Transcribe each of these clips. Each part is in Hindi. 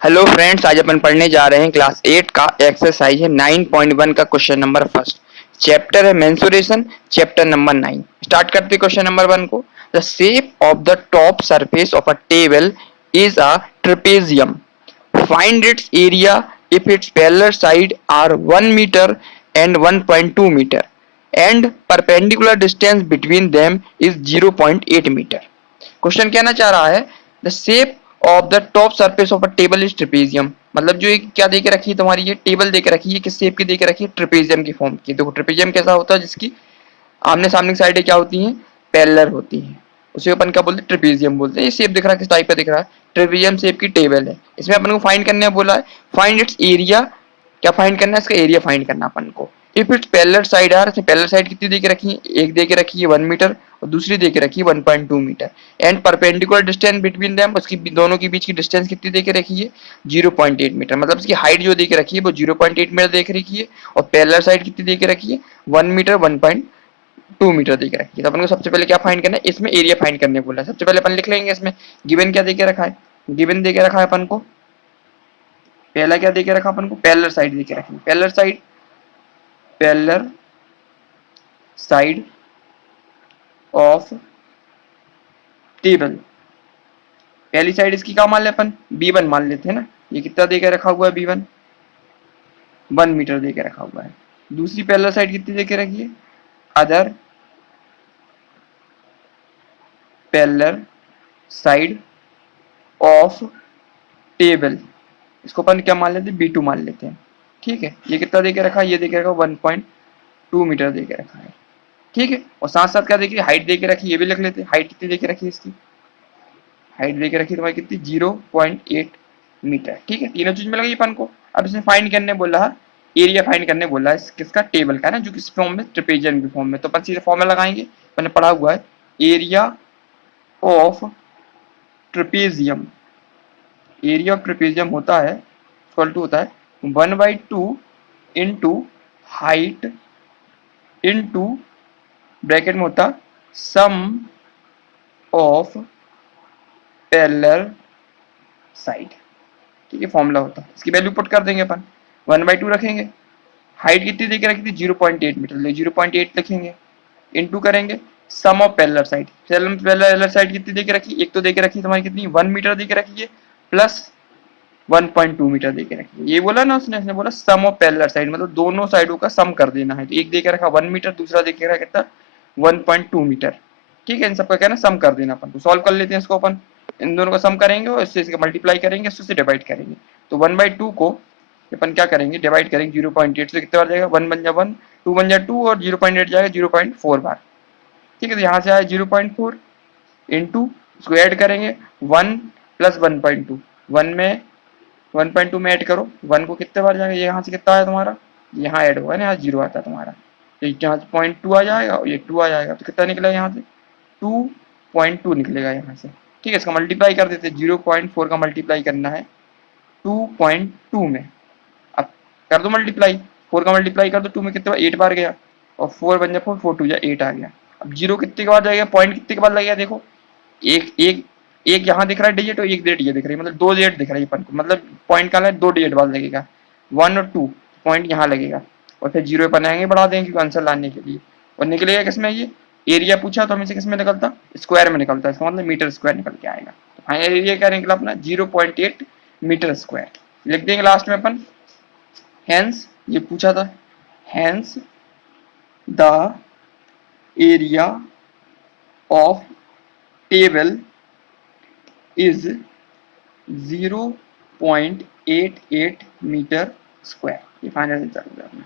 हेलो फ्रेंड्स, आज अपन पढ़ने जा रहे हैं क्लास 8 का एक्सरसाइज है 9.1 का क्वेश्चन नंबर फर्स्ट। चैप्टर है मेंसुरेशन, चैप्टर नंबर 9। स्टार्ट करते क्वेश्चन नंबर 1 को। The shape of the top surface of a table is a trapezium. Find its area if its parallel side are 1 metre and 1.2 metre and perpendicular distance between them is 0.8 metre. Question कहना चाह रहा है the shape of the top surface of a table is trapezium. मतलब जो एक क्या दे के रखी है तुम्हारी, ये टेबल दे के रखी है, किस शेप की दे के रखी है? ट्रेपेजियम की फॉर्म की। देखो ट्रेपेजियम कैसा होता है, जिसकी आमने सामने की साइडें क्या होती हैं? पैरेलल होती हैं। उसे अपन क्या बोलते हैं? ट्रेपेजियम बोलते हैं। ये शेप दिख रहा है, किस टाइप का दिख रहा है? ट्रेपेजियम शेप की टेबल है। इसमें अपन को फाइंड करने बोला है, फाइंड इट्स एरिया। क्या फाइंड करना है? इसका एरिया फाइंड करना अपन को। If its parallel side are, parallel side कितनी दे के रखी है? एक दे के रखी है 1 मीटर और दूसरी दे के रखी है 1.2 metre. And perpendicular distance between them, उसकी दोनों के बीच की डिस्टेंस कितनी दे के रखी है? 0.8 मीटर। मतलब इसकी हाइट जो दे के रखी है वो 0.8 मीटर देख रखी है और पैरेलल साइड कितनी दे के रखी है? 1 मीटर 1.2 मीटर दे के रखी है। तो अपन को सबसे पहले क्या फाइंड करना है? इसमें एरिया फाइंड करने बोला है। सबसे पहले अपन लिख लेंगे इसमें गिवन क्या दे के रखा है। गिवन दे के रखा है अपन को, पहला क्या दे के रखा अपन को? पैरेलल साइड दे के रखी। Parallel side, parallel side of table. पहली साइड इसकी क्या मान ले अपन? b1 मान लेते हैं ना। ये कितना दे के रखा हुआ है? b1 1 मीटर दे के रखा हुआ है। दूसरी पैरेलल साइड कितनी दे के रखी है? Other parallel side of table, इसको अपन क्या मान लेते हैं? b2 मान लेते हैं। ठीक है, ये कितना दे के रखा है? ये दे के रखा 1.2 मीटर दे के रखा है। ठीक है, और साथ साथ क्या देखिए, हाइट दे के रखी, ये भी लिख लेते हैं। हाइट कितनी दे के रखी है इसकी? हाइट दे के रखी तुम्हारी कितनी? 0.8 मीटर। ठीक है, तीनों चीज मिल गई अपन को। अब इसमें फाइंड करने बोला है, एरिया फाइंड करने बोला है किसका? टेबल का ना, जो किस फॉर्म में? ट्रेपेजियम की फॉर्म में। तो अपन सीधे फॉर्मूला लगाएंगे, मैंने पढ़ा हुआ है। Area of trapezium, area of trapezium होता है इक्वल टू होता है 1/2 इंटू हाइट इंटू ब्रैकेट में होता सम ऑफ पैरेलल साइड। ठीक है, फॉर्मूला होता है। इसकी वैल्यू पुट कर देंगे अपन, 1/2 रखेंगे। हाइट कितनी देके रखी थी? 0.8 मीटर, 0.8 लिखेंगे। इनटू करेंगे sum of parallel side. Parallel side कितनी देके रखी? एक तो देके रखी तुम्हारी कितनी? 1 मीटर देके रखी है, प्लस 1.2 मीटर देके रखी है। ये बोला ना उसने बोला सम ऑफ पैरेलल साइड, मतलब दोनों साइडों का सम कर देना है। तो एक देके रखा 1 मीटर, दूसरा देके रखा कितना? 1.2 मीटर। ठीक है, इन सबका क्या ना सम कर देना अपन। तो सॉल्व कर लेते हैं इसको अपन। इन दोनों का सम करेंगे और इससे इसका मल्टीप्लाई करेंगे, इससे डिवाइड करेंगे। तो 1/2 को अपन क्या करेंगे? डिवाइड करेंगे 0.8 से। कितने बार जाएगा? 1 बन जा 1, 2 बन जा 2 और 0.8 जाएगा 0.4 बार। ठीक है, तो यहाँ से आया 0.4 इंटू, इसको ऐड करेंगे 1 प्लस 1.2। 1 में 1.2 में ऐड करो, 1 को कितने बार जाएगा? ये यहाँ से कितना आया तुम्हारा? यहाँ ऐड होगा ना, यहाँ 0 आता है तुम्हारा। तो यहाँ से 0.2 आ जाएगा और ये 2 आ जाएगा। तो कितना निकला यहाँ से? 2.2 निकलेगा यहाँ से। ठीक है, इसका मल्टीप्लाई कर देते हैं। 0.4 का मल्टीप्लाई करना है 2.2 में। अब कर दो मल्टीप्लाई, 4 का मल्टीप्लाई कर दो 2 में, कितने बार? 8 बार गया और 4 बन जा 4, 4 2 जा 8 आ गया। अब 0 कितने के बाद जाएगा? पॉइंट कितने के बाद लगेगा? देखो, एक एक एक यहाँ दिख रहा है डिजिट और एक डिजिट ये दिख रही है, मतलब 2 डिजिट दिख रही है अपन को। मतलब पॉइंट का 2 डिजिट बाद लगेगा, 1 और 2 पॉइंट यहाँ लगेगा और फिर 0 पर आएंगे, बढ़ा देंगे क्योंकि आंसर लाने के लिए। और निकलेगा किसमें? ये एरिया पूछा तो हमें से किसमें निकलता? स्क्वायर में निकलता है। इसका मतलब मीटर स्क्वायर निकल के आएगा। तो फाइनल एरिया क्या निकला अपना? 0.8 मीटर स्क्वायर। लिख देंगे लास्ट में अपन। हेंस, ये पूछा था, hence the area of table is 0.88 metre square. ये फाइनल आंसर हो गया अपना।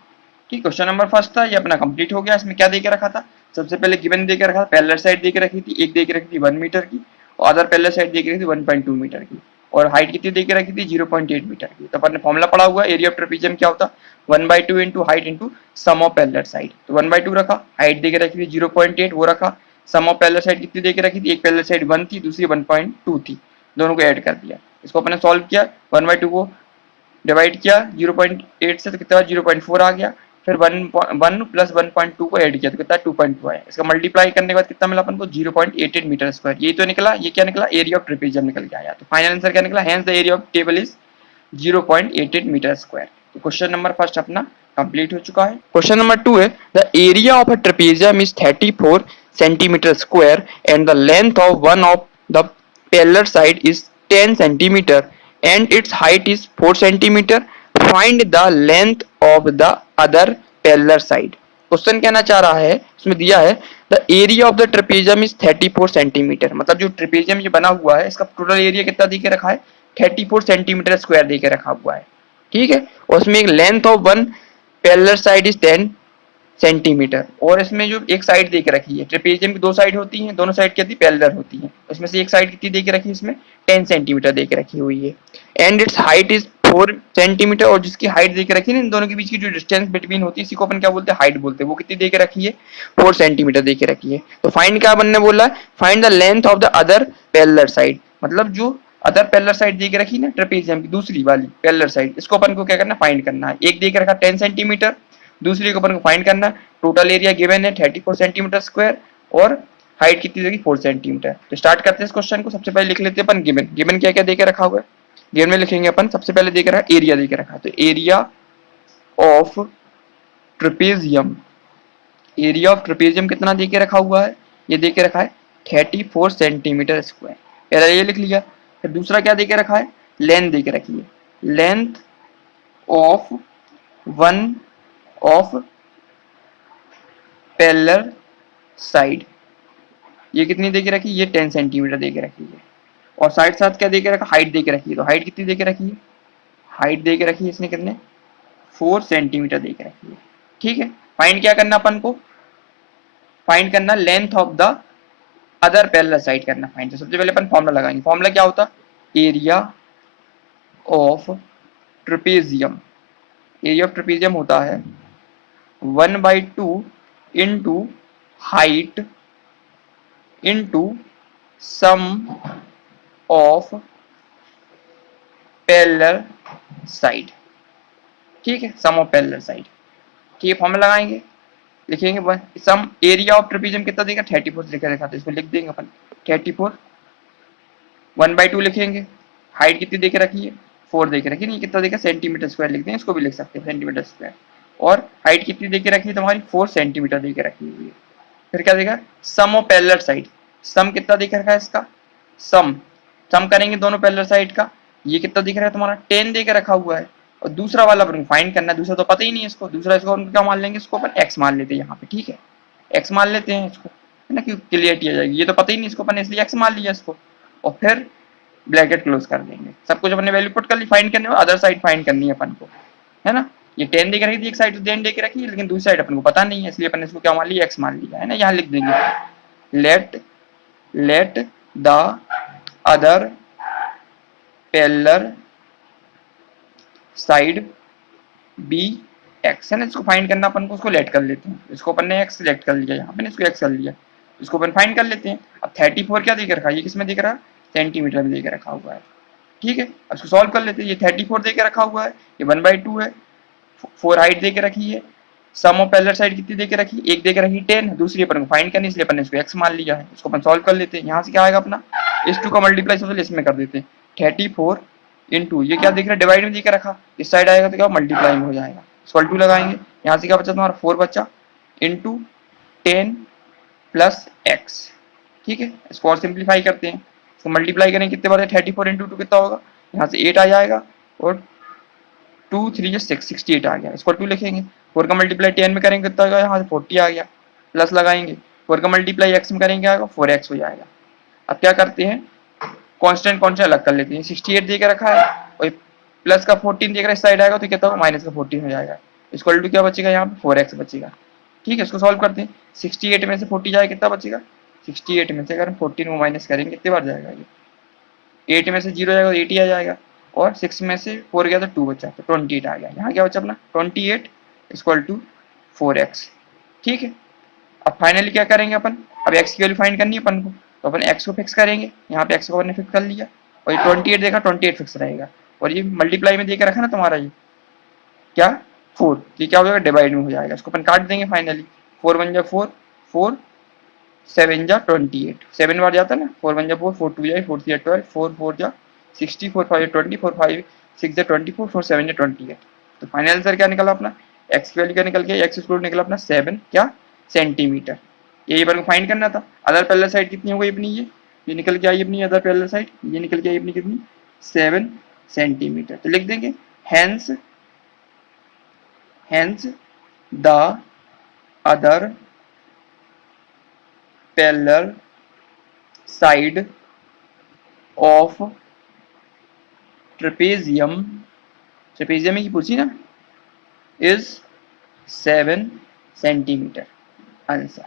ठीक, क्वेश्चन नंबर फर्स्ट था ये अपना कंप्लीट हो गया। इसमें क्या दे के रखा था? सबसे पहले गिवन दे के रखा था, पैरेलल साइड दे के रखी थी, एक दे के रखी थी 1 मीटर की और अदर पैरेलल साइड दे के रखी थी 1.2 मीटर की। और हाइट कितनी दे के रखी थी? 0.8 मीटर की। तो अपन ने फॉर्मूला पढ़ा हुआ है, एरिया ऑफ ट्रेपेजियम क्या होता? 1/2 into height into sum of parallel side. तो 1/2 रखा, हाइट दे के रखी थी 0.8 वो रखा, सम ऑफ पैरेलल साइड कितनी दे के रखी थी? एक पैरेलल साइड 1 थी, दूसरी 1.2 थी, दोनों को ऐड कर दिया। इसको अपने सॉल्व किया, 1/2 को डिवाइड किया 0.8 से, तो कितना? 0.4 आ गया। फिर 1 प्लस 1.2 को ऐड किया तो कितना? 2.2 आया। इसका मल्टीप्लाई करने के बाद कितना मिला अपन को? 0.88 मीटर स्क्वायर। यही तो निकला। ये क्या निकला? एरिया ऑफ ट्रेपेजियम निकल के आया। तो फाइनल आंसर क्या निकला? Hence the area of table is 0.88 metre square. तो क्वेश्चन नंबर फर्स्ट अपना कंप्लीट हो चुका है। क्वेश्चन नंबर 2 है the area of a trapezium is 34 centimetre square and the length of one of the parallel side is 10 centimetre and its height is 4 centimetre. Find the length of the other parallel side. Question कहना चाह रहा है, इसमें दिया है the area of the trapezium is 34 centimetre, मतलब जो ट्रेपेजियम ये बना हुआ है इसका टोटल एरिया कितना दे के रखा है, 34 सेंटीमीटर स्क्वायर दे के रखा हुआ है। ठीक है, और उसमें एक length of one parallel side is 10 centimetre, और इसमें जो एक साइड दे के रखी है, ट्रेपेजियम की दो साइड होती हैं, दोनों साइड क्या पैरेलल होती हैं, उसमें से एक साइड कितनी दे के रखी है, इसमें 10 सेंटीमीटर दे के रखी हुई है। And its height is 4 centimetre, और जिसकी हाइट दे के रखी है इन दोनों के बीच की जो डिस्टेंस बिटवीन होती है इसी को अपन क्या बोलते हैं, हाइट बोलते हैं, वो कितनी दे के रखी है, 4 सेंटीमीटर दे के रखी है। तो फाइंड क्या बनने बोला है, find the length of the other parallel side, मतलब जो अदर पैरेलल साइड दे के रखी ना ट्रेपेजियम की दूसरी वाली पैरेलल साइड, इसको अपन को क्या करना, फाइंड करना है। एक दे के रखा 10 सेंटीमीटर, दूसरी को अपन को फाइंड करना है। टोटल एरिया गिवन है 34 सेंटीमीटर स्क्वायर और हाइट कितनी देगी, 4 सेंटीमीटर। तो स्टार्ट करते हैं इस क्वेश्चन को। सबसे पहले लिख लेते हैं अपन गिवन, गिवन क्या क्या देके रखा हुआ है, गिवन में लिखेंगे अपन सबसे पहले देके रखा एरिया देके रखा है, तो area of trapezium, area of trapezium कितना देके रखा हुआ है, ये देके रखा है 34 सेंटीमीटर स्क्वायर, पहला ये लिख लिया। फिर दूसरा क्या देके रखा है, लेंथ देके रखी है, length of one of parallel side, ये कितनी देके रखी है, ये 10 सेंटीमीटर देके रखी है। और साइड साथ क्या देके रखा, हाइट देके रखी है, तो हाइट कितनी देके रखी है, हाइट देके रखी है इसने कितने, 4 सेंटीमीटर देके रखी है। ठीक है, फाइंड क्या करना अपन को, फाइंड करना length of the other parallel side करना फाइंड। तो सबसे पहले अपन फॉर्मूला लगाएंगे, फॉर्मूला क्या होता, area of trapezium, area of trapezium होता है 1/2 into height into sum of parallel side. ठीक है, सम ऑफ पैरेलल साइड, ठीक है, फॉर्मूला लगाएंगे, लिखेंगे सम एरिया ऑफ ट्रेपेजियम कितना देगा, 34 लिखा रखा था, इसको लिख देंगे अपन 34, 1/2 लिखेंगे, हाइट कितनी देके रखी है, 4 देके रखी है, कितना देगा सेंटीमीटर स्क्वायर लिख देंगे, इसको भी लिख सकते हैं सेंटीमीटर स्क्वायर, और हाइट कितनी देके रखी है तुम्हारी, 4 सेंटीमीटर देके रखी हुई है। फिर क्या देगा, सम ऑफ पैरेलल साइड, सम कितना देके रखा है इसका, सम सम करेंगे दोनों पैरेलल साइड का, ये कितना दिख रहा है तुम्हारा 10 देके रखा हुआ है, और दूसरा वाला अपन फाइंड करना है, दूसरा तो पता ही नहीं है इसको, दूसरा इसको अपन क्या मान लेंगे, इसको अपन x मान लेते हैं यहाँ पे। ठीक है, x मान लेते हैं इसको, है ना, क्योंकि क्लियरिटी आ जाएगी, ये तो पता ही नहीं इसको अपन, इसलिए x मान लिया इसको, और फिर ब्रैकेट क्लोज कर देंगे, सब कुछ अपने वैल्यू पुट कर ली, फाइंड करने में अदर साइड फाइंड करनी है अपन को, है ना। ये 10 देके रखी थी एक साइड, तो 10 देके रखी है, लेकिन दूसरी साइड अपन को पता नहीं है, इसलिए अपन इसको क्या मान लिया, x मान लिया, है ना। यहाँ लिख देंगे let the other parallel side be x, है ना, इसको फाइंड करना अपन को, उसको लेट कर लेते हैं, इसको अपन ने एक्स सिलेक्ट कर लिया, यहाँ पे इसको एक्स कर लिया, इसको अपन फाइंड कर लेते हैं। अब 34 क्या देकर रखा है, ये किस में देख रहा है, सेंटीमीटर में देकर रखा हुआ है। ठीक है, अब इसको सॉल्व कर लेते हैं, ये 34 देकर रखा हुआ है, ये 1/2 है, 4 हाइट देकर रखी है, सम ऑफ पैरेलल साइड कितनी देकर रखी, एक देकर रखी 10, दूसरी अपन को फाइंड करनी, इसलिए अपन ने इसको एक्स मान लिया है, इसको अपन सॉल्व कर लेते हैं। यहाँ से क्या आएगा अपना, इस 2 का मल्टीप्लाई सबसे इसमें कर देते हैं, 34 इंटू ये क्या दिख रहा है, डिवाइड में देकर रखा, इस साइड आएगा तो क्या मल्टीप्लाई में हो जाएगा, इक्वल टू लगाएंगे, यहाँ से क्या बचा तुम्हारा 4 बचा, इंटू 10 प्लस एक्स। ठीक है, इसको और सिंप्लीफाई करते हैं, इसको मल्टीप्लाई करें कितने बार, 34 इंटू 2 कितना होगा, यहाँ से 8 आ जाएगा, और 2 3 6 68 आ गया, इसको 2 लिखेंगे, 4 का मल्टीप्लाई 10 में करेंगे कितना होगा, यहाँ से 40 आ गया, प्लस लगाएंगे, 4 का मल्टीप्लाई x में करेंगे आएगा 4x हो जाएगा। अब क्या करते हैं, कांस्टेंट अलग कर लेते हैं, 68 देके रखा है और प्लस का 14 देकर इस साइड आएगा तो कितना होगा, माइनस का 14 हो जाएगा, इक्वल टू क्या बचेगा, यहाँ पे 4x बचेगा। ठीक है, इसको सॉल्व करते हैं, 68 में से 40 जाएगा कितना बचेगा, 68 में से अगर 14 को माइनस करेंगे कितने बार जाएगा, ये 8 में से 0 जाएगा तो 80 आ जाएगा, और 6 में से 4 गया तो 2 बचा, तो 28 आ गया। यहाँ क्या बचा अपना 28 इक्वल टू 4x। ठीक है, अब फाइनली क्या करेंगे अपन, अब x की वैल्यू फाइंड करनी है अपन को, तो अपन x को फिक्स करेंगे, यहाँ पे x को अपन फिक्स कर लिया, और ये 28 देखा 28 फिक्स रहेगा, और ये मल्टीप्लाई में देकर रखा ना तुम्हारा ये क्या 4, ये क्या हो जाएगा डिवाइड में हो जाएगा, इसको अपन काट देंगे फाइनली, 4 1 जा 4, 4 7 जा 28, 7 बार जाता है ना, 4 1 जा 4, 4 2 जा 4 3 12, 4 4 जा 60, 4 5 20, 4 5 6 या 24, 4 7 या 28। तो फाइनल आंसर क्या निकला अपना, एक्स की वैल्यू क्या निकल गया, एक्स स्क्वायर निकला अपना 7 क्या सेंटीमीटर। ये अपन को फाइंड करना था। अदर पैरेलल साइड कितनी हो गई अपनी, ये निकल के आई अपनी अदर पैरेलल साइड, ये निकल के आई अपनी कितनी 7 सेंटीमीटर। तो लिख देंगे hence the other parallel side of trapezium, trapezium की पूछी ना, इज 7 सेंटीमीटर आंसर।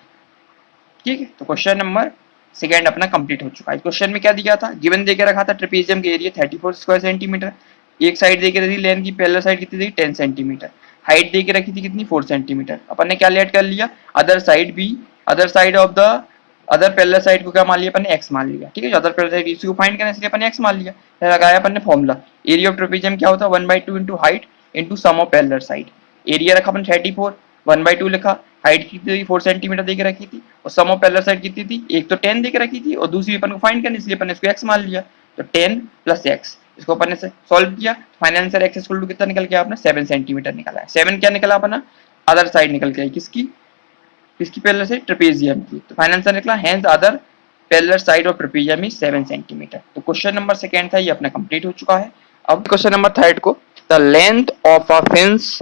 ठीक है, तो क्वेश्चन नंबर सेकेंड अपना कंप्लीट हो चुका है। क्वेश्चन में क्या दिया था, गिवन देके रखा था ट्रेपेजियम के एरिया 34 स्क्वायर सेंटीमीटर, एक साइड देके रखी लेंथ की पैरेलल साइड कितनी थी 10 सेंटीमीटर, हाइट देके रखी थी कितनी 4 सेंटीमीटर। अपन ने क्या लेट कर लिया, अदर साइड भी, other side of the other parallel side को क्या मान लिया अपन ने, एक्स मान लिया। ठीक है, जो अदर पैरेलल साइड इसी को फाइंड करना है इसलिए अपन ने एक्स मान लिया। फिर लगाया अपन ने फॉर्मूला, एरिया ऑफ ट्रेपेजियम क्या होता है 1/2 into height into sum of parallel side. Area रखा अपन 34, 1/2 लिखा, हाइट कितनी थी 4 सेंटीमीटर देके रखी थी, और सम ऑफ पैरेलल साइड कितनी थी, एक तो 10 देके रखी थी और दूसरी अपन को फाइंड करनी इसलिए अपन ने इसको x मान लिया। तो 10 प्लस x, इसको अपन ने सॉल्व किया, final answer x equal to कितना निकल गया अपना 7 सेंटीमीटर निकला है। 7 क्या निकला अपना, अदर साइड निकल के आई, किसकी किसकी पैरेलल साइड, ट्रेपेजियम की। तो फाइनल आंसर निकला hence other parallel side of trapezium is 7 centimetre. तो क्वेश्चन नंबर सेकंड था ये अपना कंप्लीट हो चुका है। अब क्वेश्चन नंबर थर्ड को, the length of a fence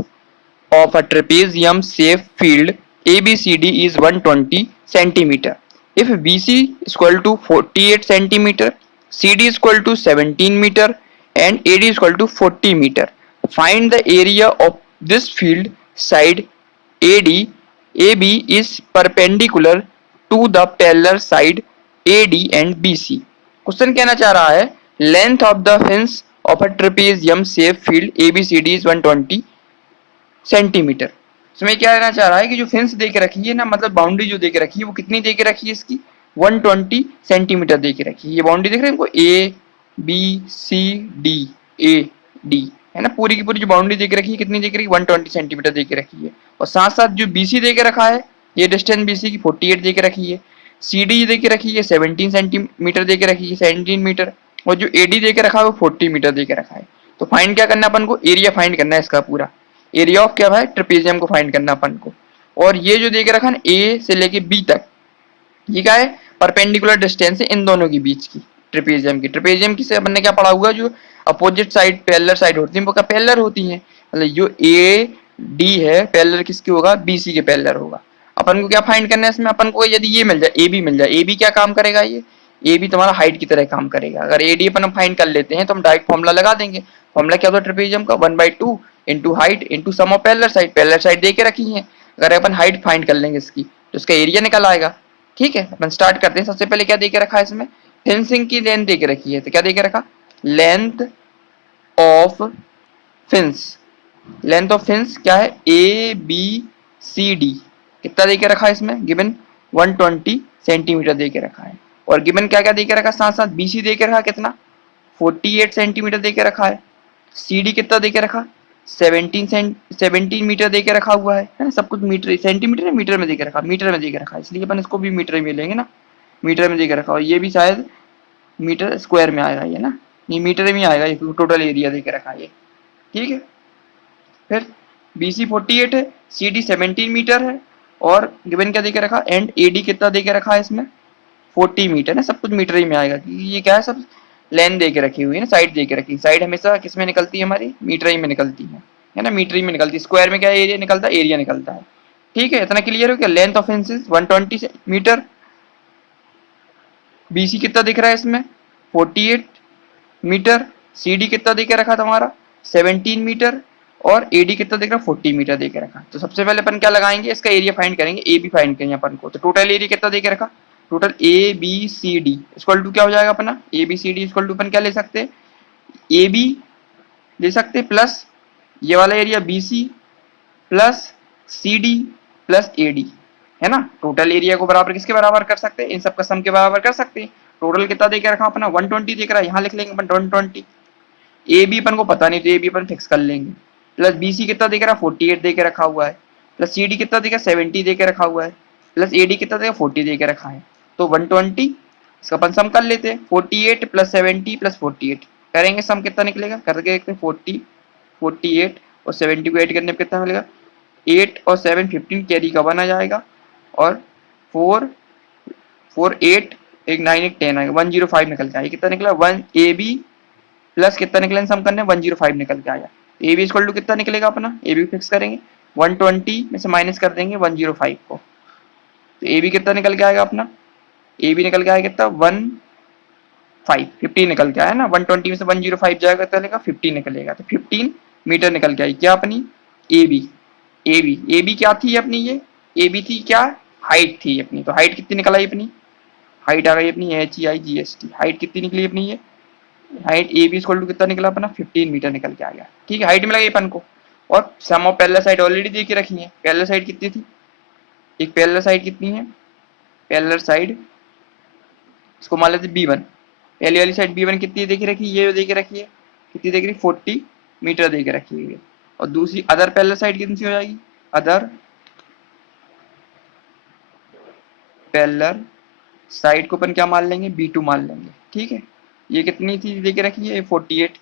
of a trapezium shape field ABCD is 120 centimeter. If BC is equal to 48 centimeter, CD is equal to 17 meter and AD is equal to 40 meter. Find the area of this field side AD. AB is perpendicular to the parallel side AD and BC. Question कहना चाह रहा है length of the fence of a trapezium shape field ABCD is 120 centimetre. इसमें क्या कहना चाह रहा है कि जो फेंस दे के रखी है ना, मतलब बाउंड्री जो दे के रखी है वो कितनी दे के रखी है इसकी 120 सेंटीमीटर दे के रखी है। ये बाउंड्री देख रहे हैं इनको, A B C D, A D है ना, पूरी की पूरी जो बाउंड्री दे के रखी है कितनी दे के रखी है 120 सेंटीमीटर दे के रखी है। और साथ साथ जो बीसी दे के रखा है, ये डिस्टेंस बीसी की 48 दे के रखी है, सी डी दे के रखी है 17 सेंटीमीटर दे के रखी है 17 मीटर, और जो एडी दे के रखा है वो 40 मीटर दे के रखा है। तो फाइंड क्या करना है अपन को, एरिया फाइंड करना है इसका पूरा, एरिया ऑफ क्या है ट्रेपेजियम को फाइंड करना अपन को। और ये जो देके रखा है ए से लेके बी तक, ये क्या है परपेंडिकुलर डिस्टेंस है इन दोनों के बीच की ट्रेपेजियम की। ट्रेपेजियम की से अपन ने क्या पढ़ा हुआ, जो अपोजिट साइड पैरेलल साइड होती है वो क्या पैरेलल होती है, मतलब जो ए डी है पैरेलल किसकी होगा, बी सी के पैरेलल होगा। अपन को क्या फाइंड करना है इसमें, अपन को यदि ये मिल जाए ए बी मिल जाए, ए बी क्या काम करेगा, ये ए बी तुम्हारा हाइट की तरह काम करेगा। अगर ए डी अपन फाइंड कर लेते हैं तो हम डायरेक्ट फॉर्मुला लगा देंगे। फॉर्मुला क्या होता है ट्रेपेजियम का 1/2 into height into sum of parallel side, parallel side दे के रखी है, अगर अपन हाइट फाइंड कर लेंगे इसकी तो इसका एरिया निकल आएगा। ठीक है, अपन स्टार्ट करते हैं। सबसे पहले क्या दे के रखा है इसमें, फेंसिंग की लेंथ दे के रखी है, तो क्या दे के रखा, length of fence, length of fence क्या है ए बी सी डी, कितना दे के रखा है इसमें, गिवन 120 सेंटीमीटर दे के रखा है। और गिवन क्या क्या दे के रखा, साथ साथ बीसी दे के रखा कितना 48 सेंटीमीटर दे के रखा है, सी डी कितना दे के रखा 17 मीटर दे के रखा हुआ है ना, सब कुछ मीटर सेंटीमीटर है, मीटर में दे के रखा, मीटर में दे के रखा है, इसलिए अपन इसको भी मीटर में लेंगे ना, मीटर में दे के रखा। और ये भी शायद मीटर स्क्वायर में आएगा ये ना, ये मीटर में आएगा, ये टोटल एरिया दे के रखा है ये। ठीक है, फिर BC 48 है, CD 17 मीटर है, और गिवन क्या दे के रखा, एंड AD कितना दे के रखा है इसमें 40 मीटर है, सब कुछ मीटर ही में आएगा क्योंकि ये क्या है सब लेंथ दे के रखी हुई है ना, साइड दे के रखी, साइड हमेशा किस में निकलती है हमारी, मीटर ही में निकलती है ना, मीटर ही में निकलती है। स्क्वायर में क्या एरिया निकलता है, एरिया निकलता है। ठीक है, इतना क्लियर हो क्या, length of fences 120 metre, BC कितना दिख रहा है इसमें 48 मीटर, CD कितना दे के रखा था हमारा 17 मीटर, और AD कितना देख रहा है 40 मीटर दे के रखा। तो सबसे पहले अपन क्या लगाएंगे, इसका एरिया फाइंड करेंगे, AB फाइंड करेंगे अपन को। तो टोटल एरिया कितना दे के रखा, टोटल ABCD इक्वल टू क्या हो जाएगा अपना, ABCD इक्वल टू अपन क्या ले सकते हैं, AB ले सकते हैं प्लस ये वाला area BC plus CD plus AD है ना। टोटल एरिया को बराबर किसके बराबर कर सकते हैं, इन सब का सम के बराबर कर सकते हैं। टोटल कितना दे के रखा अपना 120 देख रहा है, यहाँ लिख लेंगे अपन 120। AB अपन को पता नहीं तो AB अपन फिक्स कर लेंगे, प्लस BC कितना दे के रखा 48 दे के रखा हुआ है, प्लस CD कितना देगा 70 दे के रखा हुआ है, प्लस AD कितना देगा 40 दे के रखा है। तो 120 इसका अपन सम कर लेते हैं, 48 प्लस 70 प्लस 48 करेंगे सम कितना निकलेगा, करके देखते हैं 40 48 और 70 को ऐड करने पे कितना मिलेगा, 8 और 7 15 कैरी का 1 आ जाएगा और 4 4 8 एक 9 एक 10 आएगा 105 निकल के आएगा। कितना निकला 1 ए बी प्लस कितना निकला सम करने 105 निकल के आया। ए बी इक्वल टू कितना निकलेगा अपना, ए बी फिक्स करेंगे 120 में से माइनस कर देंगे 105 को, तो ए बी कितना निकल के आएगा अपना, ए बी निकल के आएगा कितना 15 निकल के आया ना, 120 में से 105 जाएगा तो निकलेगा 15 निकलेगा, तो 15 मीटर निकल के आई क्या अपनी ए बी। ए बी क्या थी अपनी, ये ए बी थी क्या, हाइट थी अपनी, तो हाइट कितनी निकल आई अपनी, हाइट आ गई अपनी HEIGST, हाइट कितनी निकली अपनी, ये height A B equal to कितना निकला अपना 15 मीटर निकल के आ गया। ठीक है, हाइट मिल गई अपन को। और सम ऑफ पैरेलल साइड ऑलरेडी दे के रखी है, पैरेलल साइड कितनी थी, एक पैरेलल साइड कितनी है, पैरेलल साइड इसको मान लेते B1, पहली वाली साइड B1 कितनी दे के रखी, ये दे के रखी है कितनी दे के रखी 40 मीटर दे के रखी है। और दूसरी अदर पैरेलल साइड कितनी सी हो जाएगी, अदर पैरेलल साइड को अपन क्या मान लेंगे B2 मान लेंगे। ठीक है, ये कितनी थी दे के रखी है 48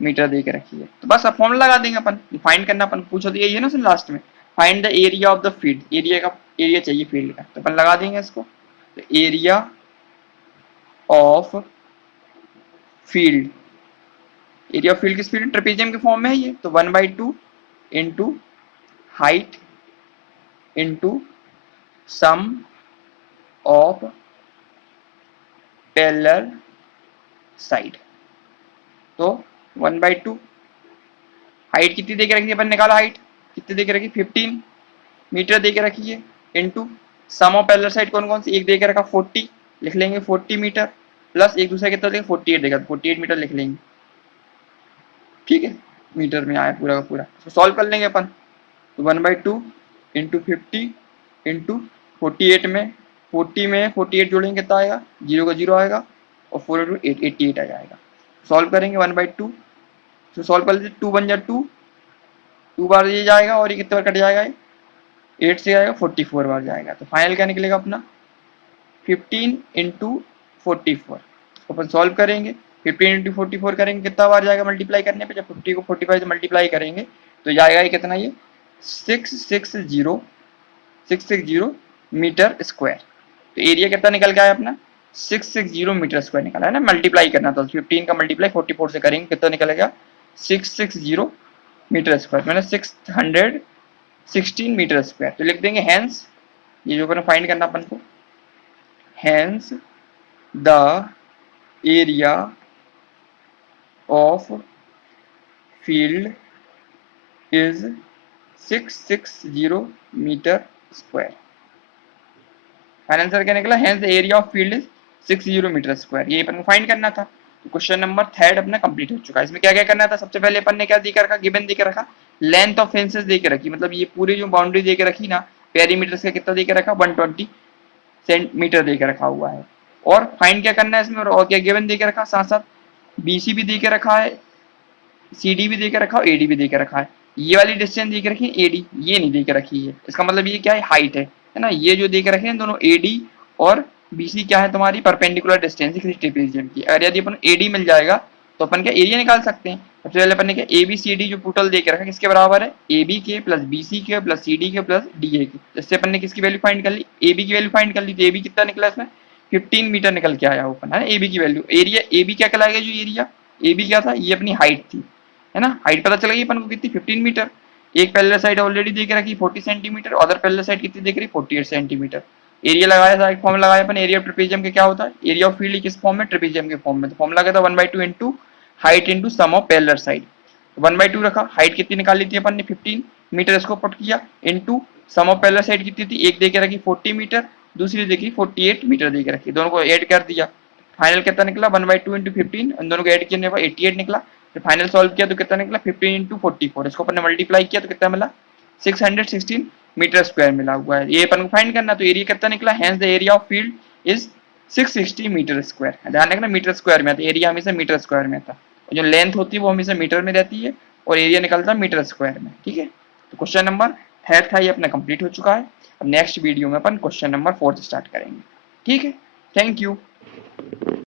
मीटर दे के रखी है। तो बस अब फॉर्मूला लगा देंगे अपन, फाइंड करना अपन पूछा तो यही है ना सर लास्ट में, find the area of the field, area का एरिया चाहिए फील्ड का, तो अपन लगा देंगे इसको, तो area of field, area of field किस फील्ड ट्रेपेजियम के फॉर्म में है ये, तो 1/2 into height into sum of parallel side, तो 1/2 हाइट कितनी देके रखी है अपन निकाला, हाइट कितनी देके रखी 15 मीटर देके रखी है into sum of parallel side कौन कौन सी, एक देके रखा 40 लिख लेंगे 40 मीटर प्लस एक दूसरा कितना देगा 48 देगा 48 मीटर लिख लेंगे। ठीक है, मीटर में आया पूरा का पूरा, तो सॉल्व कर लेंगे अपन, तो 1/2 इंटू 50 इंटू 48 में 40 में 48 जोड़ेंगे कितना आएगा, 0 का 0 आएगा और 4 इंटू 8 88 आ जाएगा। सॉल्व करेंगे 1/2, तो सॉल्व कर लेते 2 बन जाए 2 बार ये जाएगा और ये कितने बार कट जाएगा, 8 से आएगा 44 बार जाएगा, तो फाइनल क्या निकलेगा अपना 15 इंटू 44। अपन सॉल्व करेंगे 15 इंटू 44 करेंगे कितना बार जाएगा मल्टीप्लाई करने पे, जब 50 को 45 से मल्टीप्लाई करेंगे तो जाएगा ये कितना, ये 660 मीटर स्क्वायर। तो एरिया कितना निकल के आया अपना 660 मीटर स्क्वायर निकला है ना, मल्टीप्लाई करना था 15 का मल्टीप्लाई 44 से करेंगे कितना निकलेगा 660 मीटर स्क्वायर, मैंने 616 मीटर स्क्वायर, तो लिख देंगे हैंस, ये जो अपन फाइंड करना अपन को, hence the area of field is 660 metre square. Final answer क्या निकला, hence the area of field is 60 metre square, ये अपन को फाइंड करना था। तो क्वेश्चन नंबर 3 अपना कंप्लीट हो चुका है। इसमें क्या क्या करना था, सबसे पहले अपन ने क्या दे के रखा, गिवन दे के रखा, लेंथ ऑफ फेंसेस दे के रखी, मतलब ये पूरी जो बाउंड्री दे के रखी ना पेरीमीटर से कितना दे के रखा 120 सेंटीमीटर दे के रखा हुआ है। और फाइंड क्या करना है इसमें, और क्या गिवन दे के रखा, साथ साथ BC भी दे के रखा है, CD भी दे के रखा है, AD भी दे के रखा है। ये वाली डिस्टेंस दे के रखी है AD, ये नहीं दे के रखी है, इसका मतलब ये क्या है हाइट है ना, ये जो दे के रखे हैं दोनों AD और BC क्या है तुम्हारी परपेंडिकुलर डिस्टेंस है ट्रेपेजियम की। अगर यदि अपन AD मिल जाएगा तो अपन क्या एरिया निकाल सकते हैं। सबसे पहले अपन ने क्या ABCD जो टोटल दे के रखा किसके बराबर है, AB के प्लस BC के प्लस CD के प्लस DA के, जिससे अपन ने किसकी वैल्यू फाइंड कर ली, AB की वैल्यू फाइंड कर ली, तो AB कितना निकला इसमें 15 मीटर निकल के आया ओपन है ना AB की वैल्यू। एरिया AB क्या कहलाएगा, जो एरिया AB क्या था, ये अपनी हाइट थी है ना, हाइट पता चल गई अपन को कितनी 15 मीटर। एक पैरेलल साइड ऑलरेडी दे के रखी 40 सेंटीमीटर, अदर पैरेलल साइड कितनी देख रही 48 सेंटीमीटर। एरिया लगाया था, एक फॉर्म लगाया अपन, एरिया ऑफ ट्रेपेजियम के क्या होता है, एरिया ऑफ फील्ड किस फॉर्म में ट्रेपेजियम के फॉर्म में, तो फॉर्म लगा था 1/2 into height into sum of parallel side, 1/2 रखा, हाइट कितनी निकाली थी अपन ने 15 मीटर, इसको पुट किया into sum of parallel side कितनी थी, एक दे के रखी 40 मीटर, दूसरी देखी 48 मीटर दे के रखी, दोनों को ऐड कर दिया, फाइनल कितना निकला 1/2 इंटू 15, इन दोनों को ऐड करने पर 88 निकला। फिर फाइनल सॉल्व किया तो कितना निकला 15 इंटू 44, इसको अपन ने मल्टीप्लाई किया तो कितना मिला 616 मीटर स्क्वायर मिला हुआ है, ये अपन को फाइंड करना। तो एरिया कितना निकला, hence the area of field is 660 metre square, ध्यान रखना मीटर स्क्वायर में था, एरिया हमेशा मीटर स्क्वायर में था, और जो लेंथ होती है वो हमेशा मीटर में रहती है और एरिया निकलता है मीटर स्क्वायर में। ठीक है, तो क्वेश्चन नंबर 3 था ये अपना कंप्लीट हो चुका है। अब नेक्स्ट वीडियो में अपन क्वेश्चन नंबर 4 स्टार्ट करेंगे। ठीक है, थैंक यू।